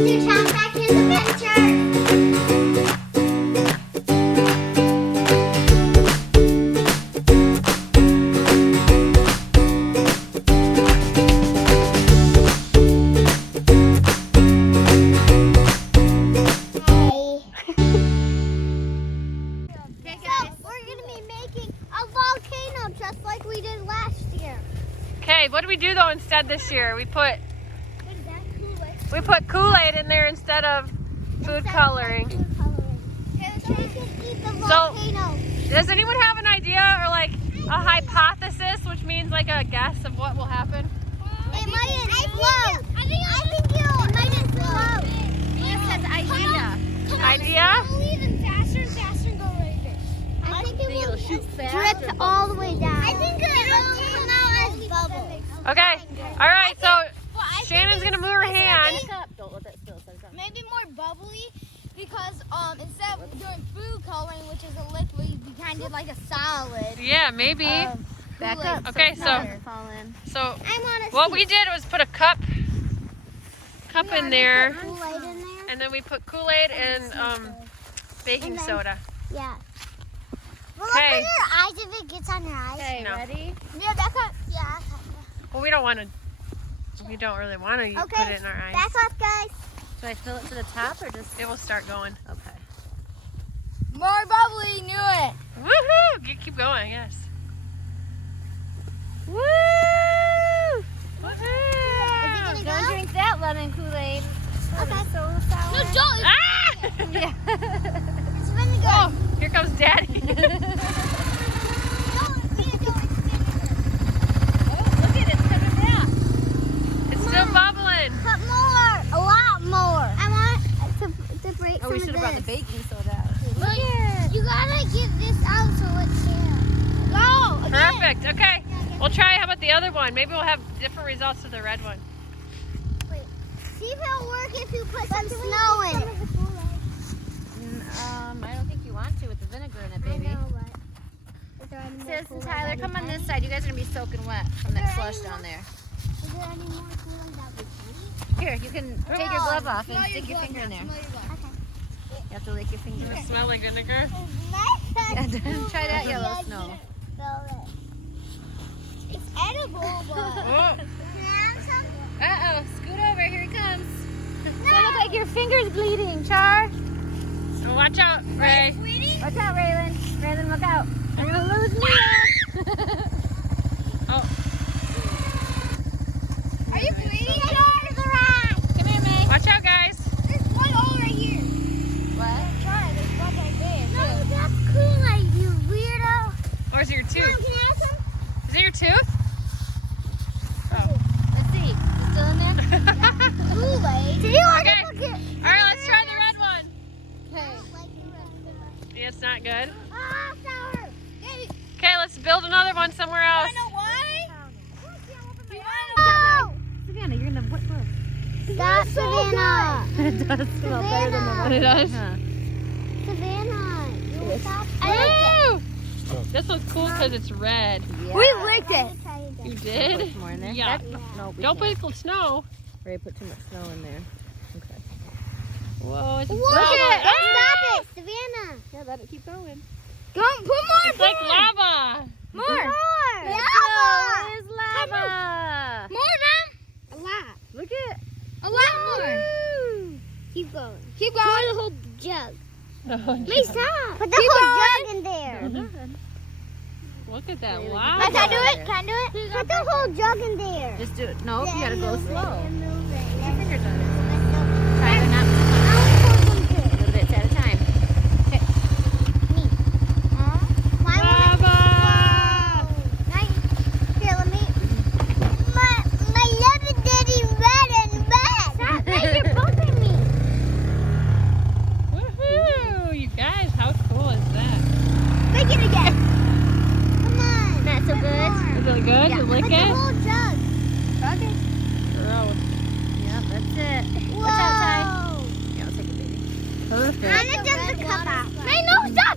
Back in the picture. Just like we did last year. Okay, what do we do though instead this year? We put Kool-Aid in there instead of food coloring. So we can eat the volcano. Does anyone have an idea or like a hypothesis, which means like a guess of what will happen? It might explode. I think it might explode. It says idea. Idea? Faster and faster and go like this. I think it will shoot fast. drift all the way down. I think it will come out as bubbles. Okay. All right. So Shannon's gonna move her hand. Don't let that spill. Maybe more bubbly because instead of doing food coloring, which is a liquid, you kind of did like a solid. Yeah, maybe. Back up. Okay, so so what we did was put a cup in there, Kool-Aid in there. and then we put Kool-Aid and baking soda. Yeah. Will Okay. open your eyes if it gets on your eyes? Okay, No. ready? Yeah, that's what. Yeah. Well, we don't want to. We don't really want to put it in our eyes. Back off, guys. Should I fill it to the top or just? It will start going. Okay. More bubbly, knew it. Woohoo! You keep going. Yes. Woo! Woohoo! Don't drink that lemon Kool-Aid. Okay. So sour. No, don't. Ah! Yeah. It's vinegar. Oh, here comes Daddy. Oh, look at it. It's coming back. It's still bubbling. Put more. A lot more. I want to break Oh, some we should of have brought the this. baking soda out. Look here. You gotta get this out so it's here. Go. Perfect. Okay. We'll try. How about the other one? Maybe we'll have different results with the red one. Wait. See if it'll work if you put some snow in it. I don't think you want to with the vinegar in it, baby. Sis and Tyler, come on this side. You guys are gonna be soaking wet from that slush down there. Is there any more Kool-Aid that we Here, you can take your glove off and stick your finger in there. Okay. You have to lick your finger. Does it smell like vinegar? Yeah, try that yellow snow. It's edible, but... Oh. Uh-oh, scoot over. Here he comes. Doesn't look like your finger's bleeding, Char. Oh, watch out, Ray. Watch out, Raylan. Raylan, look out. I'm gonna lose me. Oh. Are you bleeding? Come here, May. Watch out, guys. There's one hole right here. What? Try. There's one right there. No, that's Kool-Aid, you weirdo. Or is it your Mom, tooth? can I have some? Is it your tooth? Oh. Let's see. Is it still in there? Kool-Aid? Did you Okay. All right, let's try the red one. Okay. Yeah, it's not good. Ah, sour. Okay, let's build another one somewhere else. I know why? Oh! Savannah, you're gonna what? Stop, Savannah. It does smell better than the one. It does? Huh. Savannah, you stop. Woo! This one's cool because it's red. Yeah. We licked it. You Put did? some more in there. Yeah. No, we Don't can't. put snow. Ray put too much snow in there. Okay. Whoa, it's Look bubbling. at it. Ah! Stop it, Savannah. Yeah, let it keep going. Don't put more. It's like lava. More. Lava. It's lava. More, Mom. A lot. Look at. A lot more. Keep going. Keep Pour going. the whole jug. Oh, Please stop. Put the whole jug in there. look at that Can lava. Can I do it? Can I do it? Put the whole jug in there. Just do it. No, you gotta go Move it, slow. move it. Your fingers on it. I Tyler, not want to pour some a too. little bit at a time. Why won't it- Lava. Here, let me. My lip is getting red and red. Stop, Ray, you're bumping me. Woohoo! You guys, how cool is that? Make it again. Come on. Not so put good? more. Is it good? You lick Put the it? whole jug. Okay. Gross. Yep, that's it. Whoa. Watch out, Ty. Yeah, I'll take it, baby. Perfect. I'm gonna dump the cup out. Ray, no, stop.